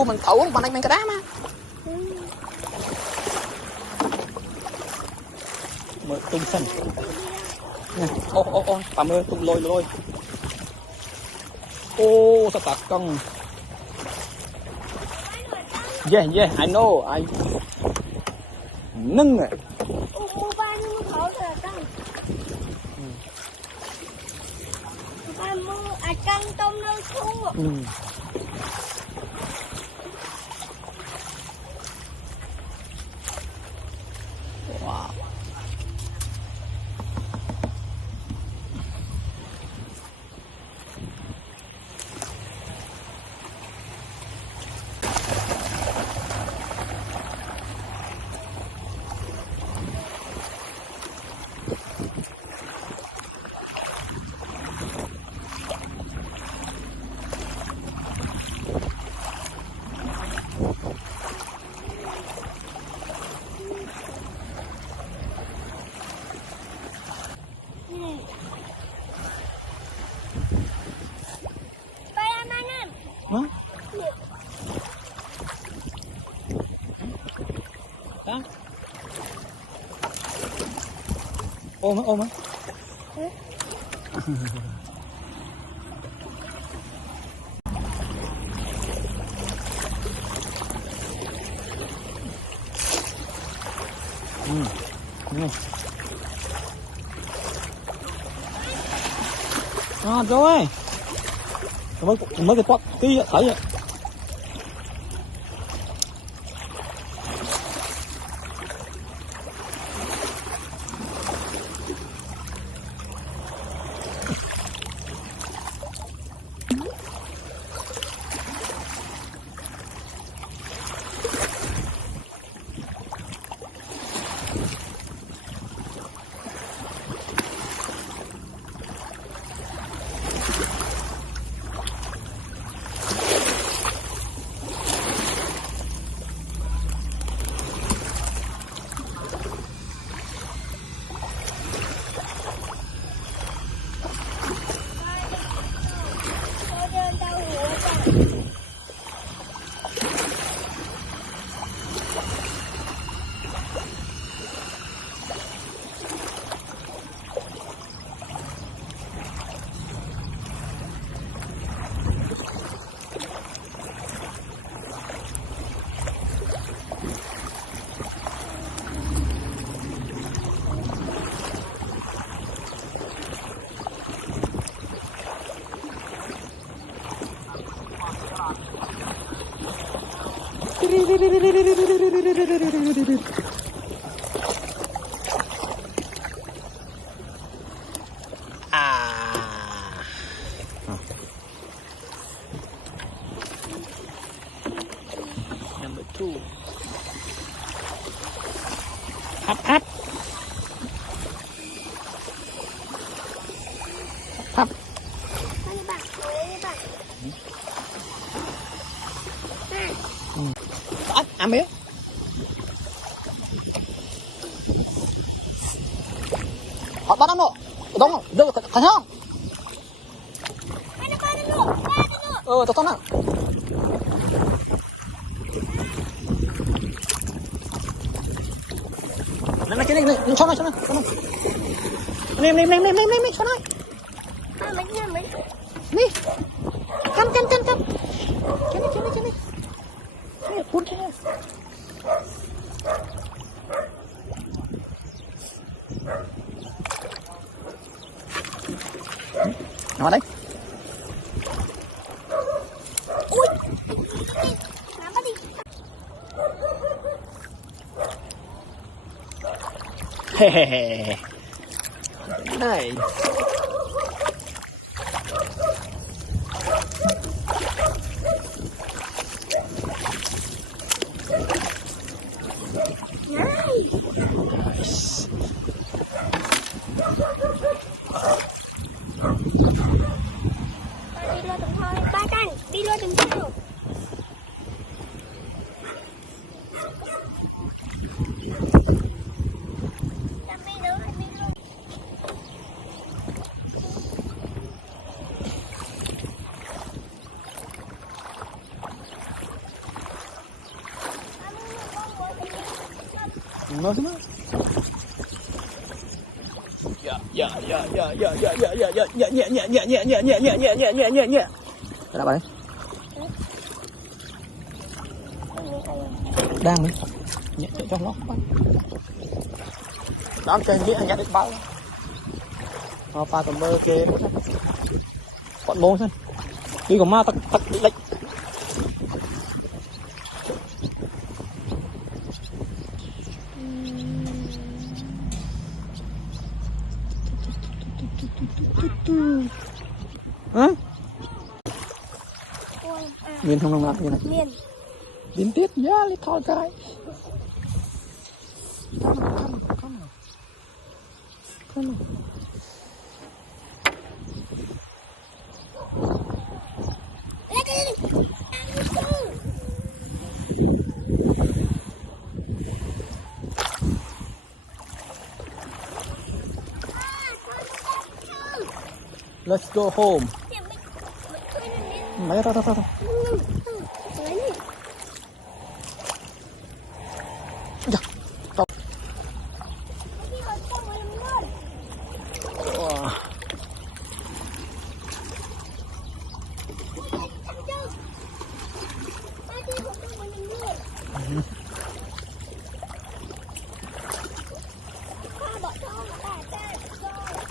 tu mình thấu bằng anh mình cái đá mà mở tung sân ô bà mơ tung lôi ô sao tạt cong yeah I know I nâng rồi mua ba mua khẩu rồi căng ba mua căng tôm nơi xuống wow hả? Đó. Ôm á. Rồi. Mới cái pot tí thấy vậy. Number 2 hấp hấp ăn miếng họ bắt nó đúng không được thành không tao tao nào này cái này cho nó lên cho nó đi cắn cái này cuốn cái này nó đấy ui nắm bắt đi hehehe này đi luôn đừng theo Nó thế nào? Dạ. Đã bạn đấy. Đang đấy. Nhẹ cho nó. Đón chơi nghĩ anh nhặt được bao. Pha tầm bơ kê. Còn bông xem. Đi của ma tắc lệch. Hả? Miền không nông lạc như này. Miền. Đến tiết giá lấy thôi cái. Come. Let's go home. Mày tao. Dạ. Tao.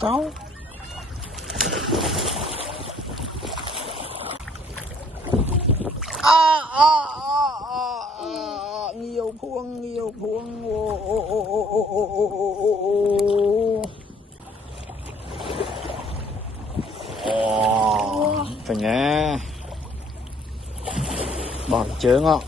Cháu. Nhiều phuông phải nhé bỏ chớ ngọ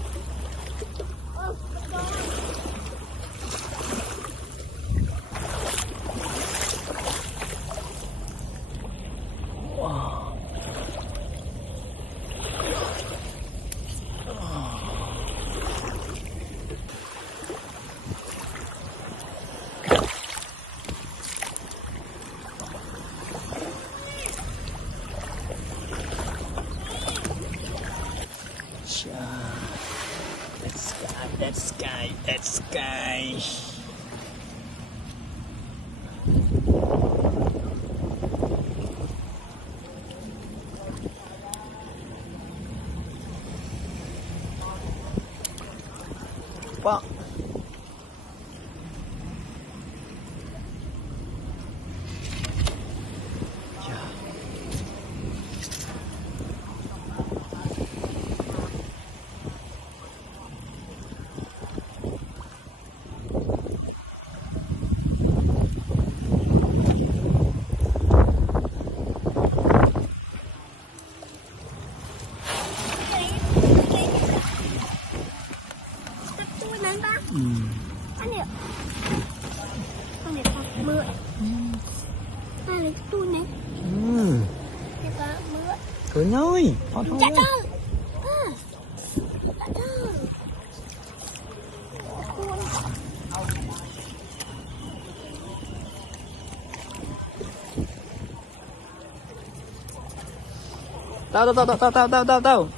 that sky. Wow. Anh này mưa. Anh này tôi này. Cười nhơi. Thôi. Dạ thôi. Tao.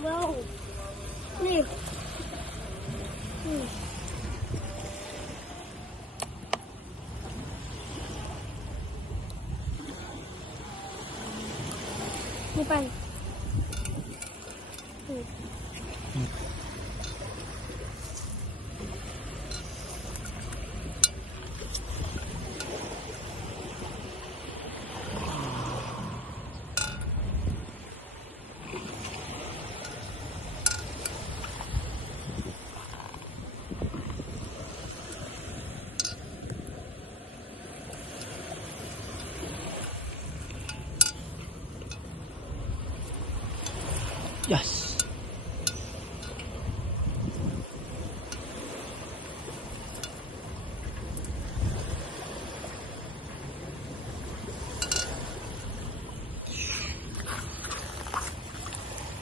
Mau nih bukan Yes.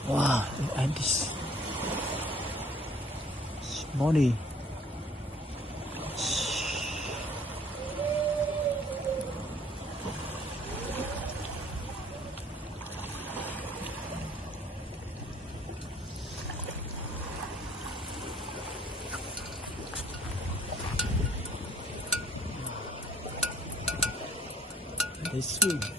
Wow, look at this body. They swim.